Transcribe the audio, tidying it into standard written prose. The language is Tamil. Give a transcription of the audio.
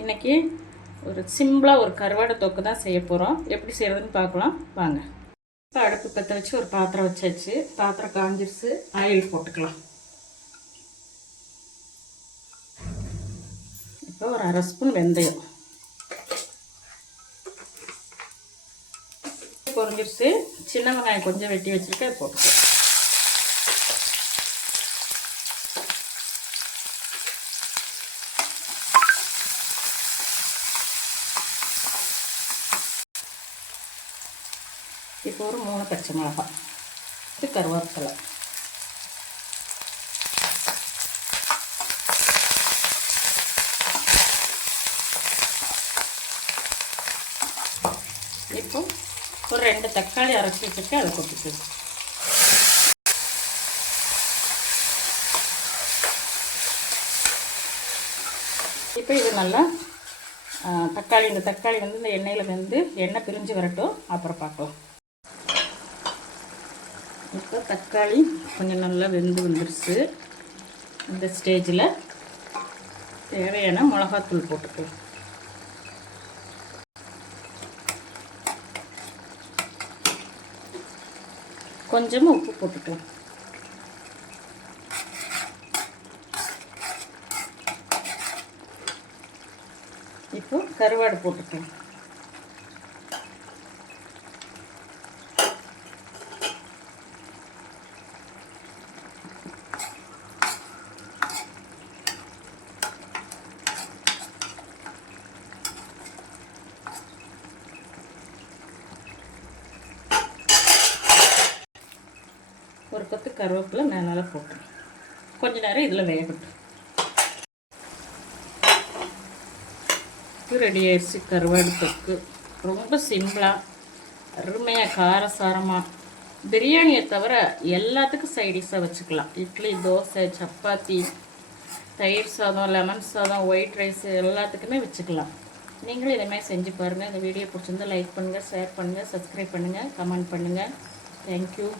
இன்றைக்கி ஒரு சிம்பிளாக ஒரு கருவாடை தொக்கு தான் செய்ய போகிறோம். எப்படி செய்கிறதுன்னு பார்க்கலாம் வாங்க. இப்போ அடுப்பு பற்ற வச்சு ஒரு பாத்திரம் வச்சாச்சு. பாத்திரம் காஞ்சிருச்சு. ஆயில் போட்டுக்கலாம். இப்போ ஒரு 1/2 ஸ்பூன் வெந்தயம் பொரிஞ்சிருச்சு. சின்ன வெங்காயம் கொஞ்சம் வெட்டி வச்சுருக்கேன், அது போட்டுக்கலாம். இப்போ ஒரு 3 பச்சை மிளகாய், இது கருவேப்பிலை, இப்போ ஒரு 2 தக்காளி அரைச்சி வச்சுருக்கேன், அதை கொட்டிட்டு இப்போ இது நல்லா இந்த தக்காளி வந்து இந்த எண்ணெயில் வந்து எண்ணெய் பிரிஞ்சு வரட்டும், அப்புறம் பார்க்கலாம். இப்போ தக்காளி கொஞ்சம் நல்லா வெந்து வந்துருச்சு. இந்த ஸ்டேஜில் தேவையான மிளகாத்தூள் போட்டுக்கலாம். கொஞ்சமாக உப்பு போட்டுக்கலாம். இப்போ கருவாடு போட்டுக்கலாம். ஒரு கொத்து கருவேப்பிலை மேலே போட்டு கொஞ்ச நேரம் இதில் வேகட்டும். ரெடி ஆயிடுச்சு கருவாடு தொக்கு. ரொம்ப சிம்பிளாக அருமையாக காரசாரமாக, பிரியாணியை தவிர எல்லாத்துக்கும் சைடிஷாக வச்சுக்கலாம். இட்லி, தோசை, சப்பாத்தி, தயிர் சாதம், லெமன் சாதம், ஒயிட் ரைஸ் எல்லாத்துக்குமே வச்சுக்கலாம். நீங்களும் இதேமாதிரி செஞ்சு பாருங்கள். இந்த வீடியோ பிடிச்சிருந்தா லைக் பண்ணுங்கள், ஷேர் பண்ணுங்கள், சப்ஸ்கிரைப் பண்ணுங்கள், கமெண்ட் பண்ணுங்கள். தேங்க்யூ.